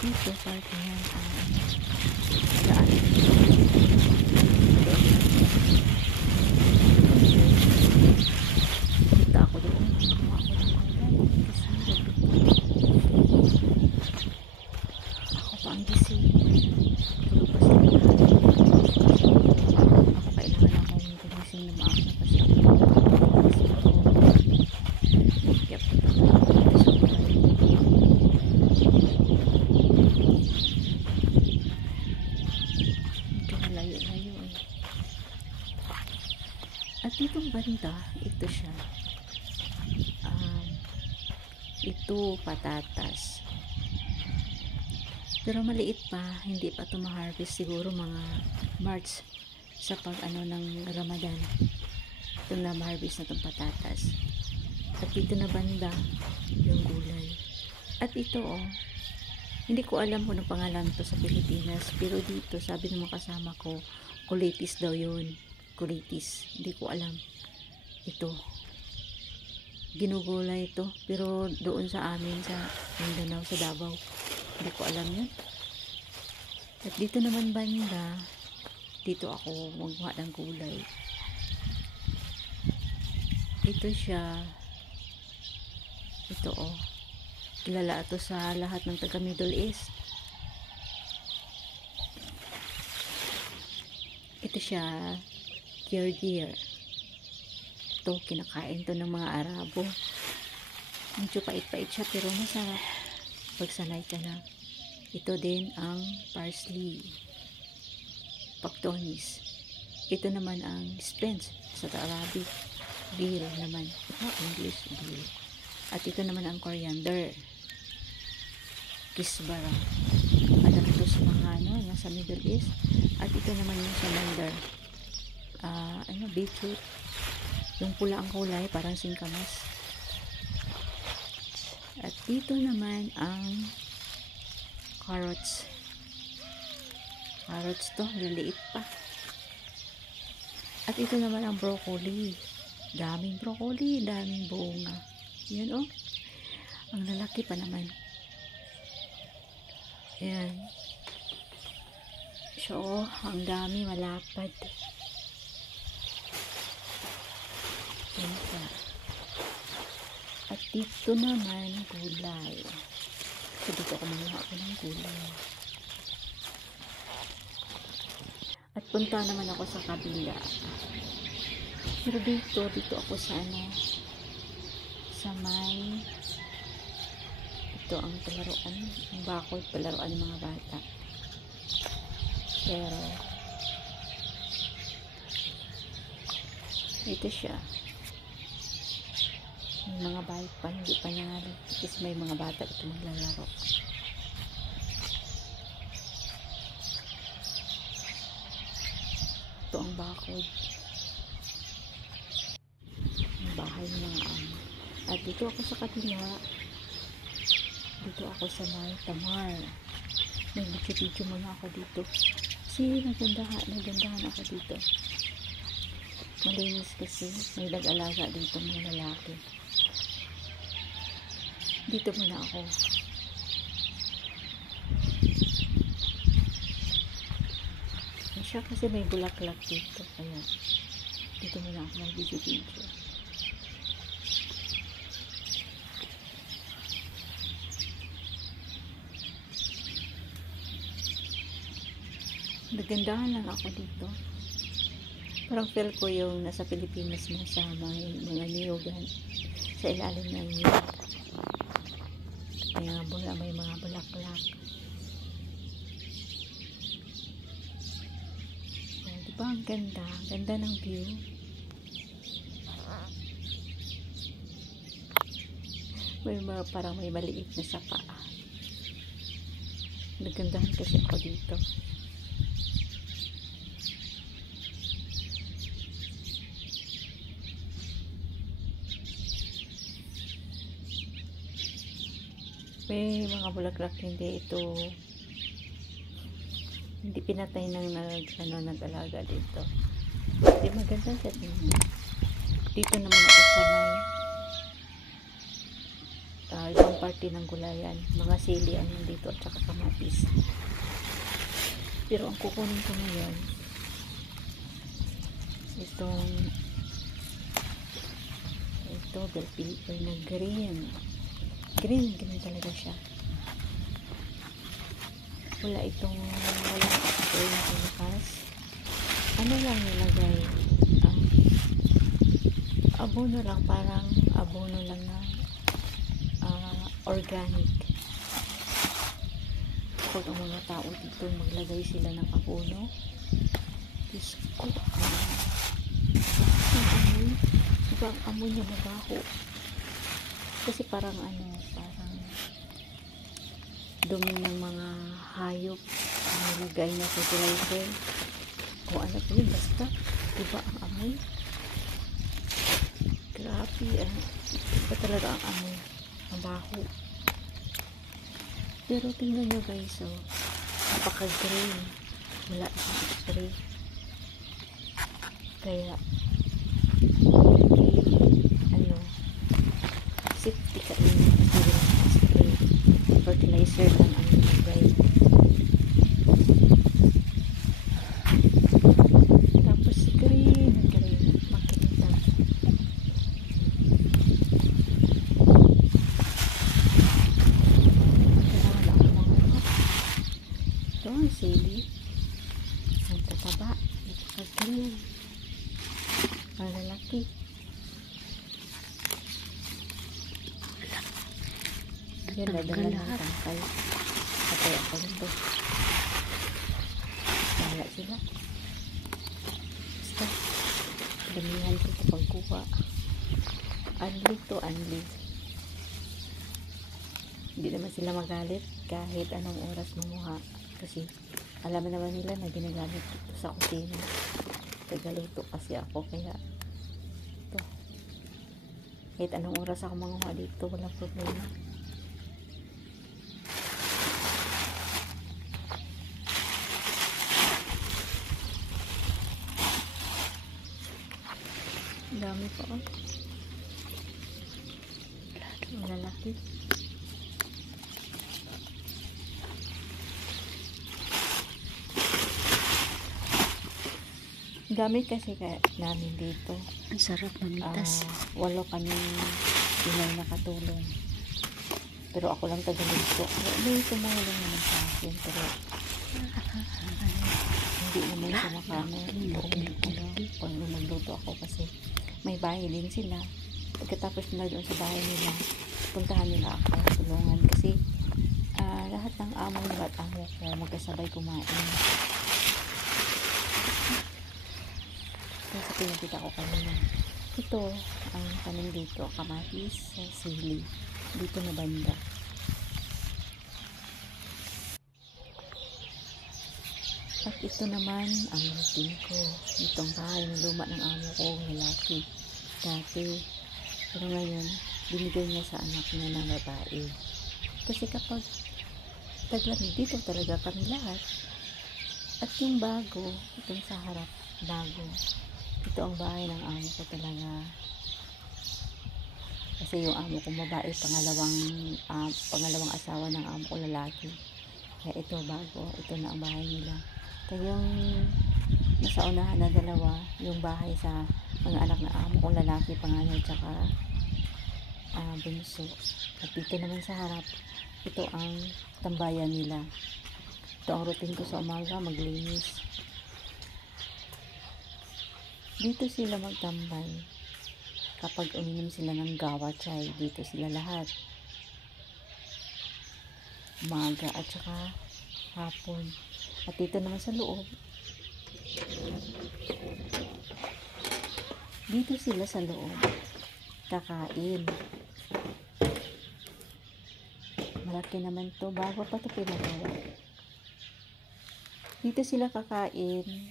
dito, parkingan daan. Punta ako doon. Kumuha ako ng ulan. Kasi ako pa ang gising. Tulog pa sila lahat. Ako kailangan akong gumising na maaga kasi ako gising ako. Kaya punta ako dito sa bahay. Medyo malayo-layo eh. At ditong banda, ito siya. Ito patatas. Pero maliit pa, hindi pa ito ma-harvest, siguro mga March sa pag ng Ramadan. Ito na ma-harvest na itong patatas. At dito na banda yung gulay. At ito hindi ko alam kung anong pangalan ito sa Pilipinas, pero dito sabi ng mga kasama ko, kulitis daw yun. Kulitis, hindi ko alam. Ito ginugulay ito, pero doon sa amin sa Mindanao, sa Davao, hindi ko alam yun. At dito naman banda, dito ako magkuha ng gulay. Ito siya, ito kilala ito sa lahat ng taga Middle East. Ito siya, girgir. Ito, kinakain to ng mga Arabo. Medyo pait-pait siya, pero masarap pag sanay ka na. Ito din ang parsley, paktonis. Ito naman ang spence sa Arabic, dill naman. Ito English, dill. At ito naman ang coriander, kisbara. Alam ito sa mga nasa Middle East. At ito naman yung samandar, beetroot. Yung pula ang kulay, parang singkamas. At dito naman ang carrots. Carrots to, liliit pa. At ito naman ang broccoli. Daming broccoli, daming bunga. Yan ang lalaki pa naman. Yan. So, ang dami, malapad. At dito naman gulay. So dito ako mamuha ako ng gulay. At punta naman ako sa kabila. Pero dito ako sa sa may, ito ang palaruan, ang bakod, palaruan ng mga bata. Pero ito siya. May mga bike pa, hindi pa nangyari. Kasi may mga bata ito maglalaro. Ito ang bakod. Ang bahay ng mga amo. At dito ako sa kabila. Dito ako sa may Tamar. May video muna ako dito. Kasi nagandahan ako dito. Malinis kasi. May nag-alaga dito mga lalaki. Dito muna ako. Siya kasi may bulaklak dito. Kaya dito muna ako mag-video. Nagandahan lang ako dito. Parang feel ko yung nasa Pilipinas na sa mga niyugan. Sa ilalim ng niyog. Kaya may mga bulaklak. Diba ang ganda? Ganda ng view. Parang may maliit na sapa. Nagandahan kasi ako dito. May mga bulaklak, hindi pinatay ng nag-alaga dito. Hindi maganda siya tingnan. Dito naman ako sa ibang parte ng gulayan, mga sili ang nandito at saka kamatis. Pero ang kukunin ko ngayon ito bell pepper na green talaga siya. Walang spray na kinikas. Ano lang nilagay, abono lang, parang abono lang na organic. Pag ang mga tao dito maglagay sila ng abono, Diyos ko, diba ang amoy niya mabaho, kasi parang dumi ng mga hayop nilagay na fertilizer o ano po yun, basta diba ang amoy, grabe, iba talaga ang amoy, mabaho. Pero tingnan nyo guys, napaka-green, wala siyang spray, kaya safety ka rin, hindi lang spray, fertilizer lang ang nilagay. Tapos green makita. Ito ang sili, ang tataba, napaka-green, ang lalaki. Yan, nadala ng tangkay. Patay ako nito. Wala sila. Basta, damihan ko ito pagkuha. Unli to unli. Hindi naman sila magalit kahit anong oras mamuha. Kasi, alam naman nila na ginagamit ito sa kusina. Tagaluto kasi ako, kaya ito. Kahit anong oras ako manguha dito, walang problema. Dami pa ang lalaki. Gamit kasi namin dito. Ang sarap mamitas. 8 kami inay nakatulong. Pero ako lang taga-luto. May tumulong naman sa akin, pero hindi naman siya pag magluto ako kasi may bahay din sila. Pagkatapos nila doon sa bahay nila, puntahan nila ako, tulungan, kasi lahat ng amo nila at amo ko magkasabay kumain. Kasi pinakita ko kanina, ito ang tanim dito, kamatis, sili dito na banda. At ito naman ang routine ko. Itong bahay ng luma ng amo ko, lalaki. Dati. Pero ngayon, binigay niya sa anak niya na babae. Kasi kapag taglamig dito talaga kami lahat. At yung bago, itong sa harap, bago. Ito ang bahay ng amo ko talaga. Kasi yung amo ko babae, pangalawang asawa ng amo ko lalaki. Kaya ito bago, ito na ang bahay nila. Yung nasa unahan na dalawa, yung bahay sa mga anak na amo kong lalaki, panganay tsaka bunso. At dito naman sa harap, ito ang tambayan nila. Ito ang routine ko sa umaga, maglinis. Dito sila magtambay. Kapag uminom sila ng gawa chai, dito sila lahat. Umaga at saka hapon. At dito naman sa loob, dito sila sa loob kakain. Malaki naman to, bago pa to pinagawa. Dito sila kakain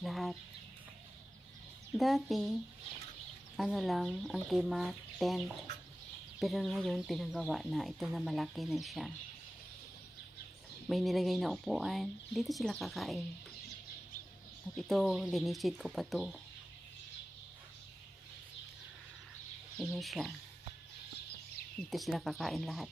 lahat. Dati lang ang kima, tent, pero ngayon pinagawa na. Ito na, malaki na siya. May nilagay na upuan. Dito sila kakain. At ito, linisid ko pa to. Ayan siya. Dito sila kakain lahat.